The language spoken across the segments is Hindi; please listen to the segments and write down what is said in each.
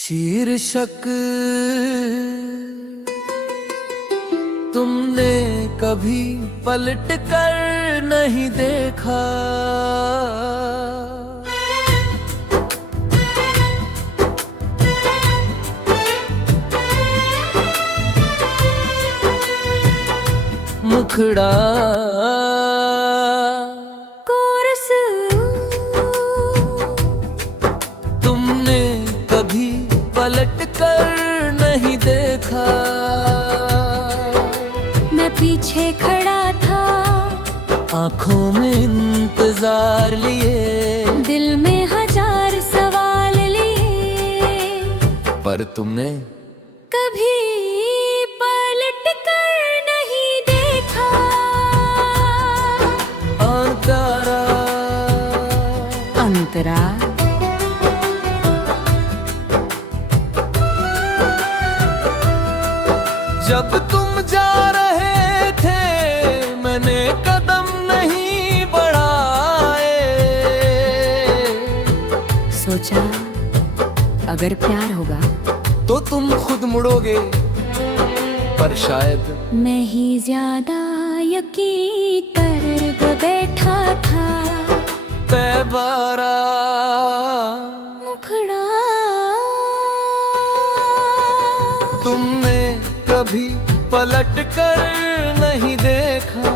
शीर्षक तुमने कभी पलट कर नहीं देखा, मुखड़ा कोरस तुमने कभी पलट कर नहीं देखा। मैं पीछे खड़ा था, आंखों में इंतजार लिए, दिल में हजार सवाल लिए, पर तुमने कभी पलट कर नहीं देखा। अंतरा अंतरा जब तुम जा रहे थे मैंने कदम नहीं बढ़ाए, सोचा अगर प्यार होगा तो तुम खुद मुड़ोगे, पर शायद मैं ही ज्यादा यकीन कर बैठा था। पैबारा मुखड़ा तुमने कभी पलट कर नहीं देखा,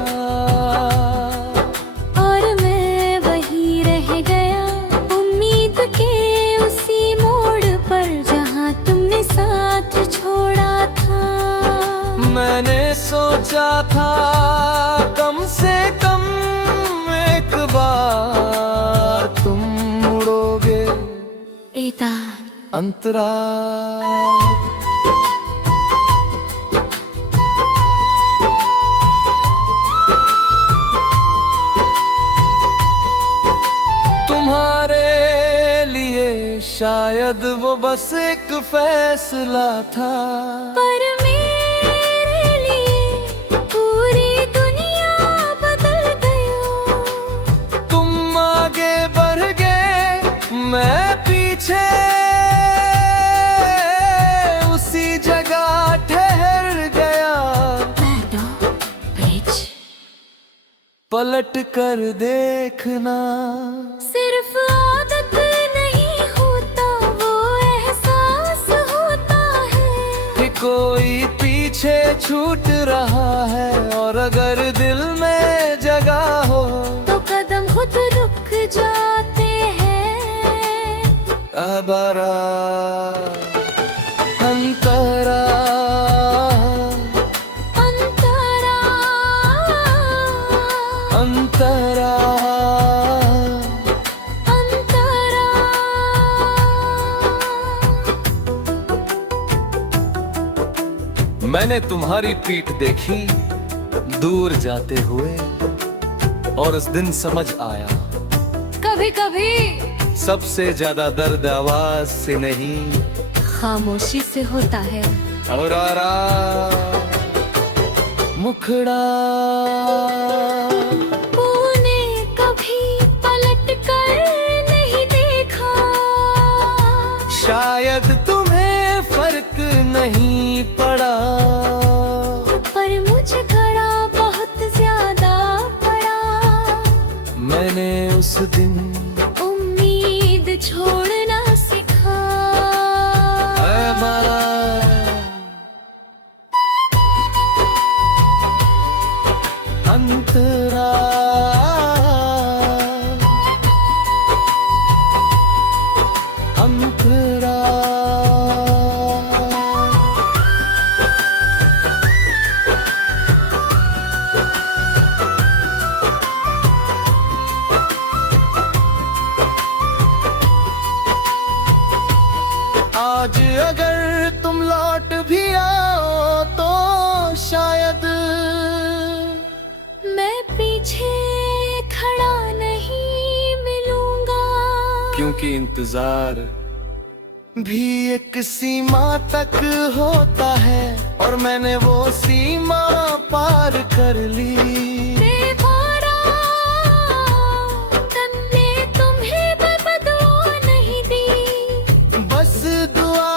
और मैं वही रह गया उम्मीद के उसी मोड़ पर जहाँ तुमने साथ छोड़ा था। मैंने सोचा था कम से कम एक बार तुम मुड़ोगे। एता अंतरा तुम्हारे लिए शायद वो बस एक फैसला था, पर मेरे लिए पूरी दुनिया बदल गई। तुम आगे बढ़ गए मैं पीछे उसी जगह ठहर गया। पलट कर देखना सिर्फ आदत नहीं होता, वो एहसास होता है कि कोई पीछे छूट रहा है, और अगर दिल में जगह हो तो कदम खुद रुक जाते हैं। अबरा अंतरा अंतरा अंतरा अंतरा मैंने तुम्हारी पीठ देखी दूर जाते हुए, और उस दिन समझ आया कभी कभी सबसे ज्यादा दर्द आवाज से नहीं खामोशी से होता है। और आरा मुखड़ा तूने कभी पलट कर नहीं देखा, शायद तुम्हें फर्क नहीं पड़ा, पर मुझे खड़ा बहुत ज्यादा पड़ा। मैंने उस दिन उम्मीद छोड़ना सिखा। अबरा अंतरा अंतरा आज अगर तुम लौट भी आओ तो शायद मैं पीछे खड़ा नहीं मिलूंगा, क्योंकि इंतजार भी एक सीमा तक होता है, और मैंने वो सीमा पार कर ली। बेवारा तन्ने तुम्हें बदो नहीं दी, बस दुआ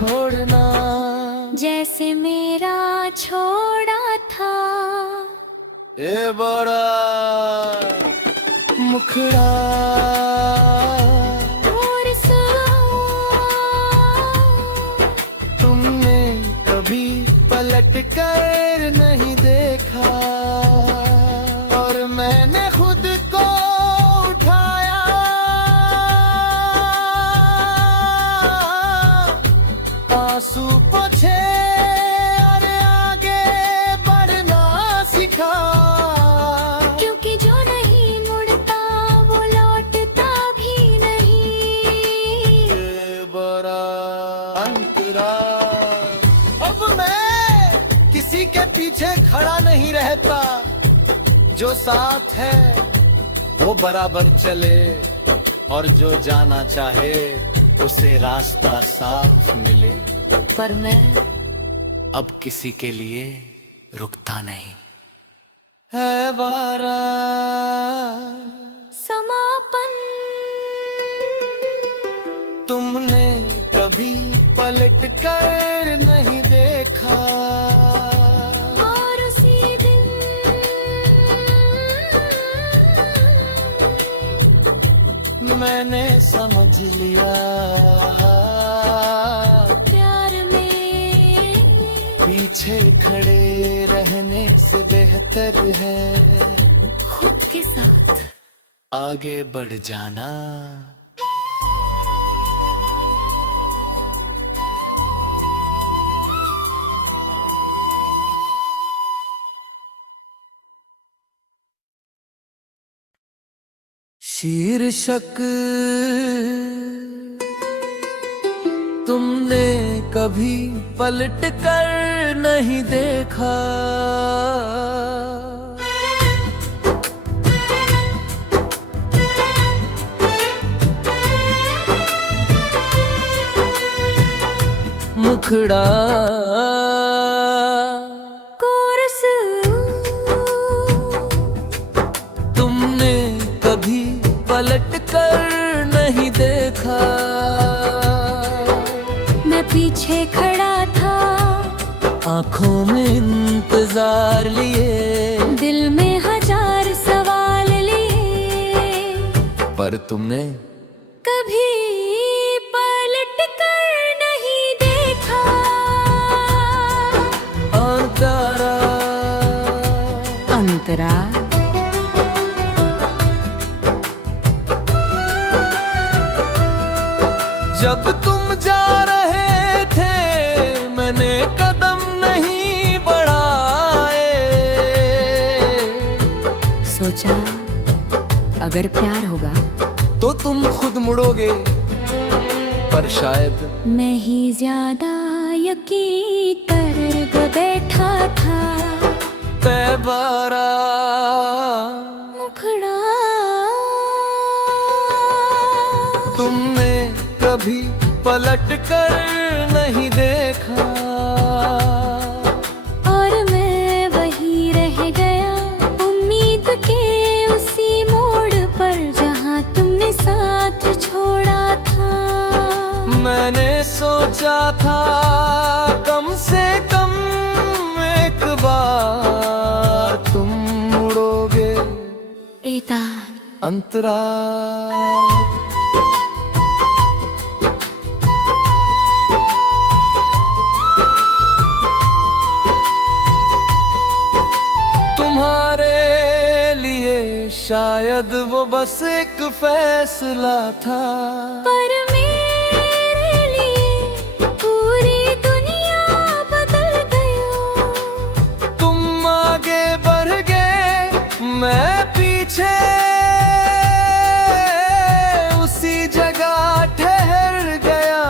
छोड़ना, जैसे मेरा छोड़ा था ये बड़ा मुखड़ा। और सुनो, तुमने कभी पलट कर नहीं देखा, और मैंने खुद को उठाया, आंसू पोंछे और आगे बढ़ना सिखा। क्योंकि जो नहीं मुड़ता वो लौटता भी नहीं। ये बड़ा अंतरा। अब मैं किसी के पीछे खड़ा नहीं रहता, जो साथ है वो बराबर चले, और जो जाना चाहे उसे रास्ता साफ मिले। पर मैं अब किसी के लिए रुकता नहीं। है वारा समापन, तुमने कभी पलट कर नहीं देखा, और उसी दिन मैंने समझ लिया, प्यार में पीछे खड़े रहने से बेहतर है खुद के साथ आगे बढ़ जाना। शीर्षक तुमने कभी पलट कर नहीं देखा, मुखड़ा। कोरस, तुमने कभी पलट कर नहीं देखा, मैं पीछे खड़ा था, आंखों में इंतजार लिए, दिल में हजार सवाल लिए, पर तुमने कभी पलट कर नहीं देखा। अंतरा। अंतरा, जब तुम जा रहे थे मैंने कदम नहीं बढ़ाए, सोचा अगर प्यार होगा तो तुम खुद मुड़ोगे, पर शायद मैं ही ज्यादा यकीन कर बैठा था। तैबारा मुखड़ा, तुमने कभी पलट कर नहीं देखा, और मैं वही रह गया उम्मीद के उसी मोड़ पर जहाँ तुमने साथ छोड़ा था। मैंने सोचा था कम से कम एक बार तुम मुड़ोगे। एता अंतरा। तुम्हारे लिए शायद वो बस एक फैसला था, पर मेरे लिए पूरी दुनिया बदल गई। तुम आगे बढ़ गए मैं पीछे, उसी जगह ठहर गया।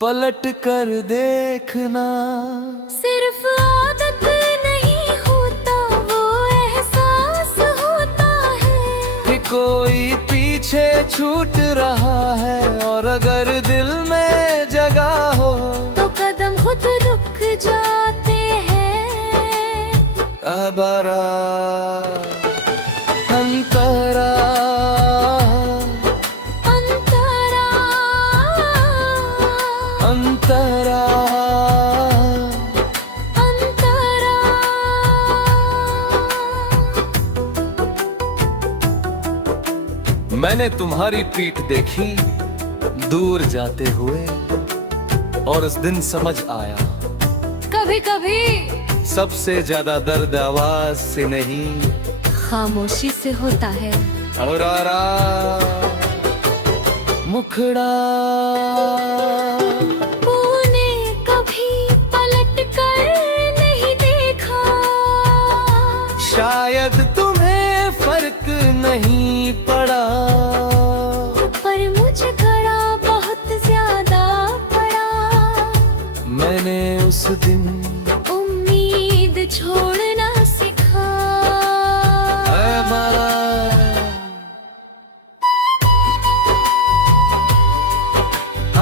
पलट कर देखना सिर्फ आदत नहीं होता, वो एहसास होता है कि कोई पीछे छूट रहा है, और अगर दिल में जगह हो तो कदम खुद रुक जाते हैं। अबरा अंतरा। अंतरा मैंने तुम्हारी पीठ देखी दूर जाते हुए, और उस दिन समझ आया कभी कभी सबसे ज्यादा दर्द आवाज से नहीं, खामोशी से होता है। और आरा मुखड़ा तूने कभी पलट कर नहीं देखा, शायद तुम्हें फर्क नहीं पड़ा, पर मुझे घड़ा बहुत ज्यादा पड़ा। मैंने उस दिन उम्मीद छोड़ना सिखा। ऐ मारा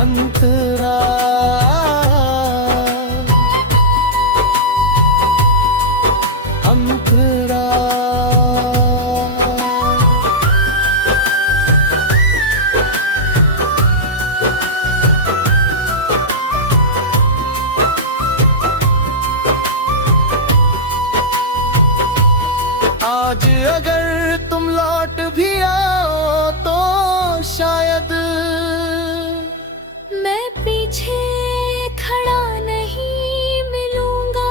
अंतरा, अंतरा आज अगर तुम लौट भी आओ तो शायद मैं पीछे खड़ा नहीं मिलूंगा,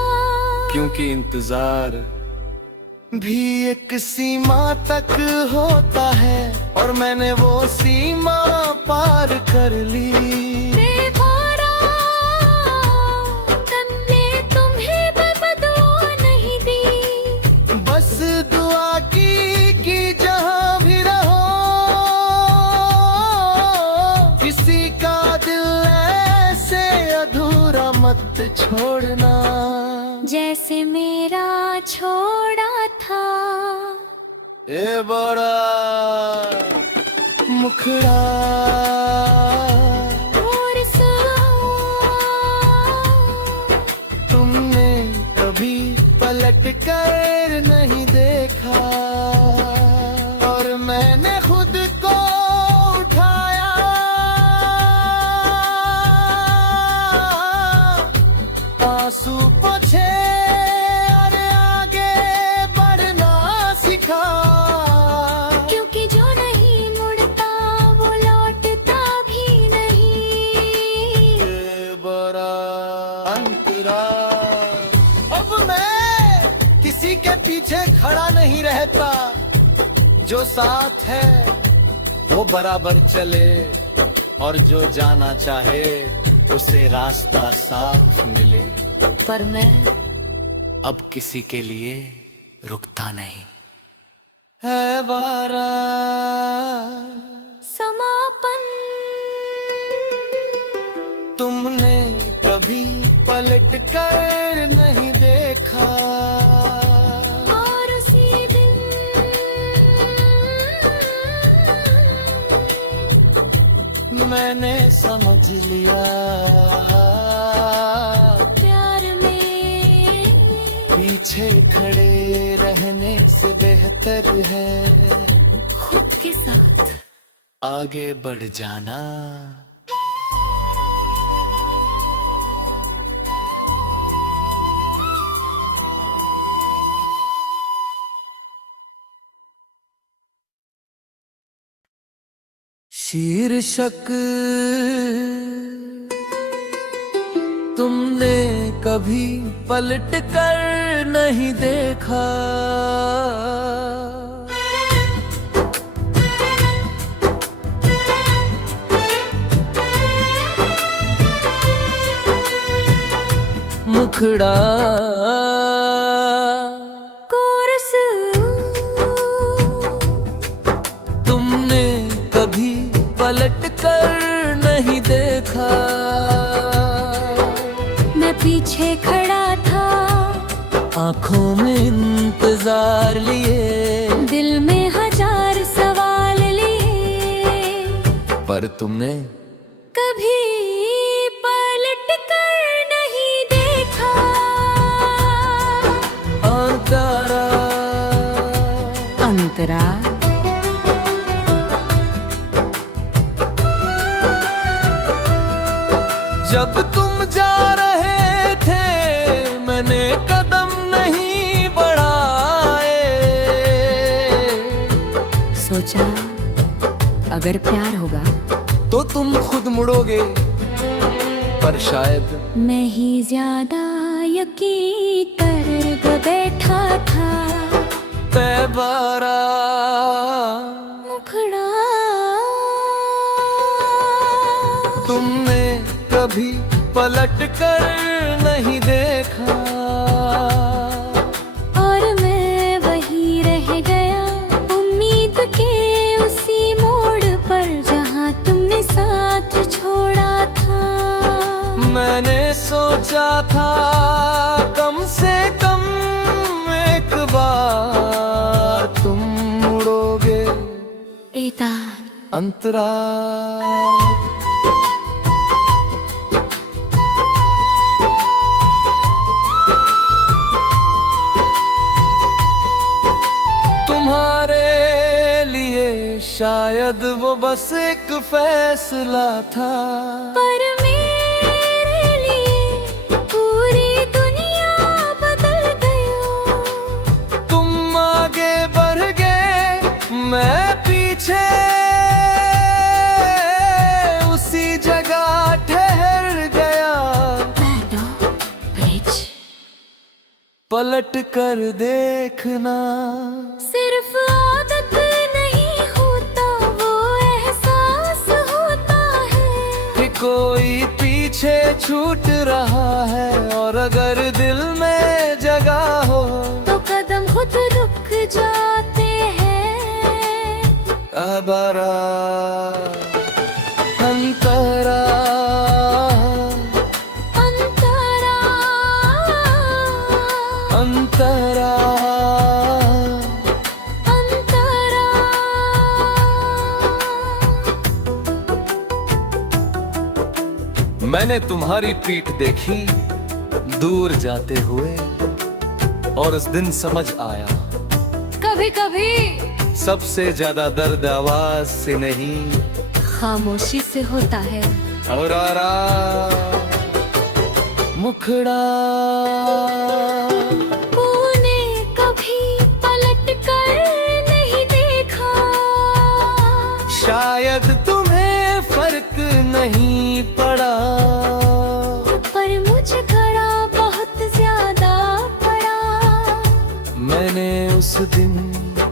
क्योंकि इंतजार भी एक सीमा तक होता है, और मैंने वो सीमा पार कर ली। बेवारा तन ने तुम्हें बददुआ नहीं दी, बस दुआ की जहां भी रहो, किसी का दिल ऐसे अधूरा मत छोड़ना, जैसे मेरा छोड़ा था। ए बड़ा मुखड़ा और तुमने कभी पलट कर नहीं देखा, और मैंने खुद को उठाया, आंसू पोंछे और आगे बढ़ना सिखा, क्योंकि जो नहीं मुड़ता वो लौटता भी नहीं। ये बड़ा अंतरा। अब मैं किसी के पीछे खड़ा नहीं रहता, जो साथ है वो बराबर चले, और जो जाना चाहे उसे रास्ता साफ मिले, पर मैं अब किसी के लिए रुकता नहीं। है वारा समापन तुमने कभी पलट कर नहीं देखा, और उसी दिन मैंने समझ लिया प्यार में पीछे खड़े रहने से बेहतर है खुद के साथ आगे बढ़ जाना। शीर्षक तुमने कभी पलट कर नहीं देखा, मुखड़ा कोरस तुमने कभी पलट कर नहीं देखा, मैं पीछे खड़ा था, आंखों में इंतजार लिए, दिल में हजार सवाल लिए, पर तुमने कभी पलट कर नहीं देखा। अंतरा अंतरा जब तुम जा रहे थे मैंने कदम नहीं बढ़ाए, सोचा अगर प्यार होगा तो तुम खुद मुड़ोगे, पर शायद मैं ही ज्यादा यकीन कर बैठा था। तैबारा मुखड़ा तुमने कभी पलट कर नहीं देखा, और मैं वही रह गया उम्मीद के उसी मोड़ पर जहाँ तुमने साथ छोड़ा था। मैंने सोचा था कम से कम एक बार तुम मुड़ोगे। एता अंतराल तुम्हारे लिए शायद वो बस एक फैसला था, पर मेरे लिए पूरी दुनिया बदल गई। तुम आगे बढ़ गए मैं पीछे, उसी जगह ठहर गया। पलट कर देखना सिर्फ आदत नहीं होता, वो एहसास होता है कि कोई पीछे छूट रहा है, और अगर दिल में जगह हो तो कदम खुद रुक जाते हैं। अबरा अंतरा अंतरा अंतरा मैंने तुम्हारी पीठ देखी दूर जाते हुए, और उस दिन समझ आया कभी कभी सबसे ज्यादा दर्द आवाज से नहीं, खामोशी से होता है। और आरा मुखड़ा तूने कभी पलट कर नहीं देखा, शायद तुम्हें फर्क नहीं पड़ा, पर मुझे खड़ा बहुत ज्यादा पड़ा। मैंने उस दिन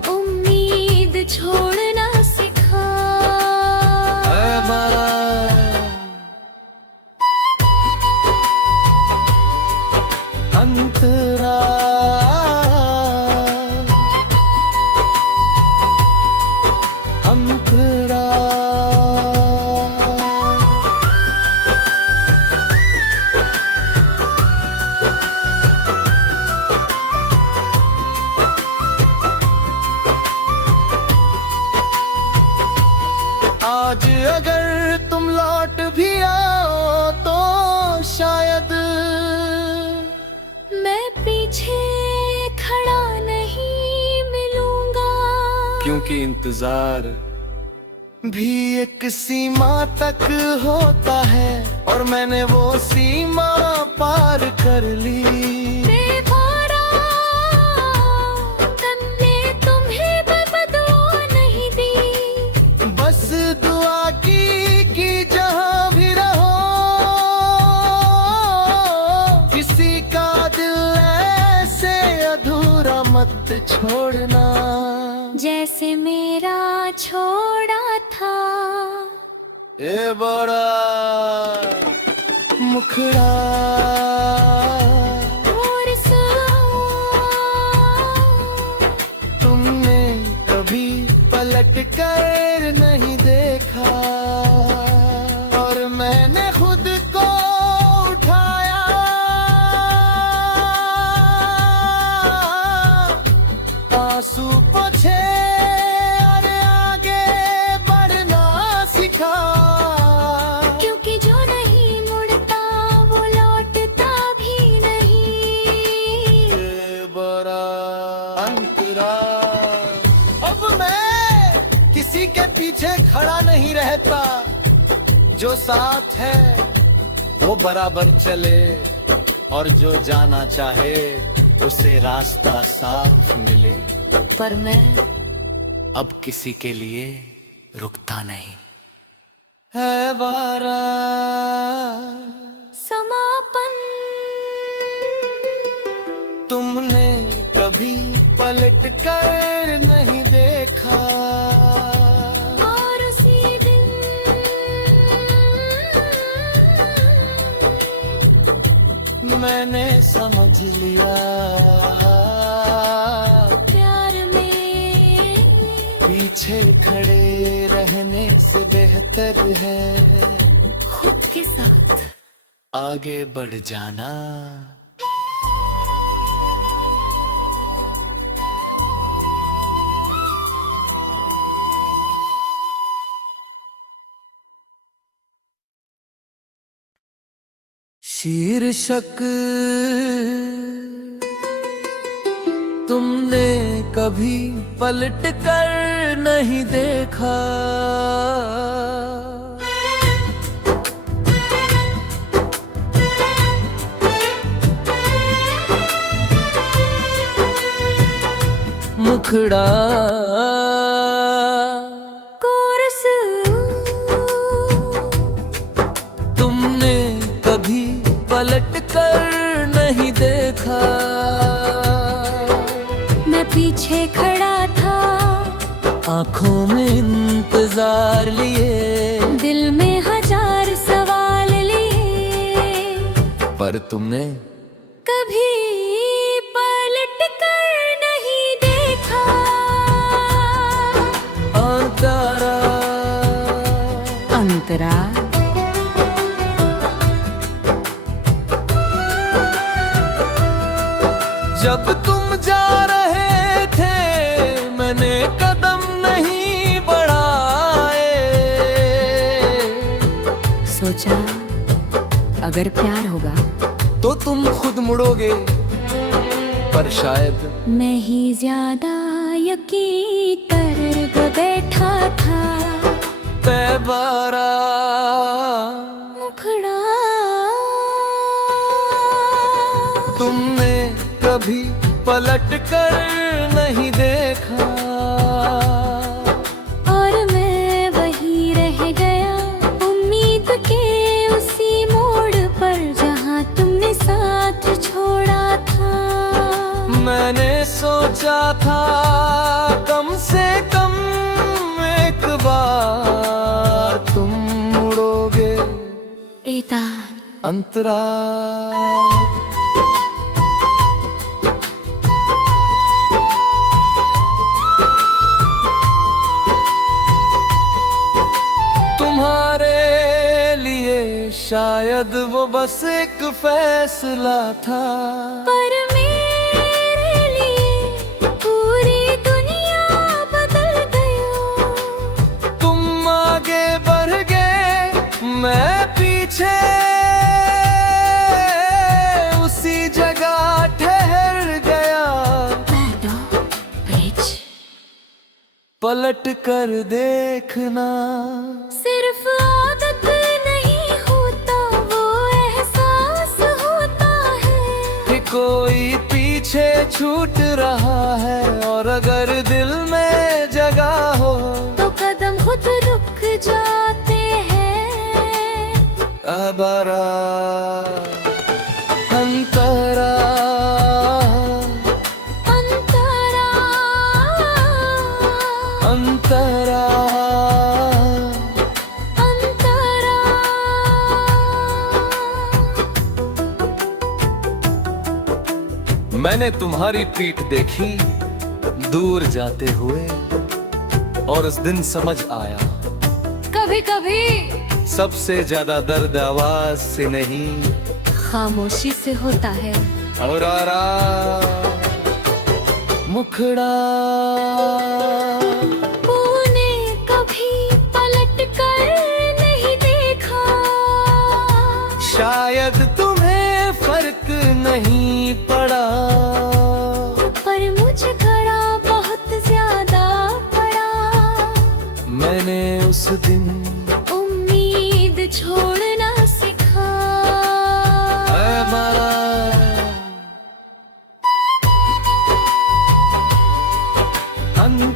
उम्मीद छोड़ना सिखा। हमारा अंतरा अंतरा आज अगर तुम लौट भी आओ तो शायद मैं पीछे खड़ा नहीं मिलूंगा, क्योंकि इंतजार भी एक सीमा तक होता है, और मैंने वो सीमा पार कर ली। बेवारा तन्ने तुम्हें बदुआ नहीं दी, बस दुआ की कि जहां भी रहो किसी का दिल ऐसे अधूरा मत छोड़ना, जैसे मेरा छोड़ा था। ए बड़ा मुखड़ा और तुमने कभी पलट कर नहीं देखा, और मैंने खुद को उठाया, आंसू पोंछे और आगे बढ़ना सिखा, क्योंकि जो नहीं मुड़ता वो लौटता भी नहीं। ये बड़ा अंतरा अब मैं किसी के पीछे खड़ा नहीं रहता, जो साथ है वो बराबर चले, और जो जाना चाहे उसे रास्ता साथ मिले। पर मैं अब किसी के लिए रुकता नहीं है वारा। समापन। तुमने कभी पलट कर नहीं देखा, और उसी दिन मैंने समझ लिया, प्यार में पीछे खड़े रहने से बेहतर है खुद के साथ आगे बढ़ जाना। शीर्षक तुमने कभी पलट कर नहीं देखा, मुखड़ा कोरस। तुमने कभी पलट कर नहीं देखा, मैं पीछे खड़ा था, आंखों में इंतजार लिए, दिल में हजार सवाल लिए, पर तुमने कभी पलट कर नहीं देखा। अंतरा अंतरा। जब तुम जा रहे थे मैंने कदम नहीं बढ़ाए, सोचा अगर प्यार होगा तो तुम खुद मुड़ोगे, पर शायद मैं ही ज्यादा यकीन कर बैठा था। तैबारा मुखड़ा। तुमने कभी पलट कर नहीं देखा, और मैं वही रह गया उम्मीद के उसी मोड़ पर जहाँ तुमने साथ छोड़ा था। मैंने सोचा था कम से कम एक बार तुम मुड़ोगे, एता अंतरा। तुम्हारे लिए शायद वो बस एक फैसला था, पर मेरे लिए पूरी दुनिया बदल गई। तुम आगे बढ़ गए मैं पीछे उसी जगह ठहर गया, पलट कर देखना सिर्फ आदत नहीं होता, वो एहसास होता है कि कोई पीछे छूट रहा है, और अगर दिल में जगह हो तो कदम खुद रुक जाते हैं। अबरा अंतरा अंतरा अंतरा अंतरा। मैंने तुम्हारी पीठ देखी दूर जाते हुए, और उस दिन समझ आया कभी कभी सबसे ज्यादा दर्द आवाज से नहीं खामोशी से होता है। और आरा मुखड़ा। तूने कभी पलट कर नहीं देखा, शायद तुम्हें फर्क नहीं पड़ा, पर मुझे खड़ा बहुत ज्यादा पड़ा। मैंने उस दिन उम्मीद छोड़ना सिखा। हमारा अंत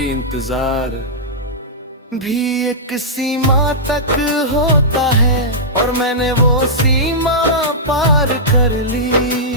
कि इंतजार भी एक सीमा तक होता है, और मैंने वो सीमा पार कर ली।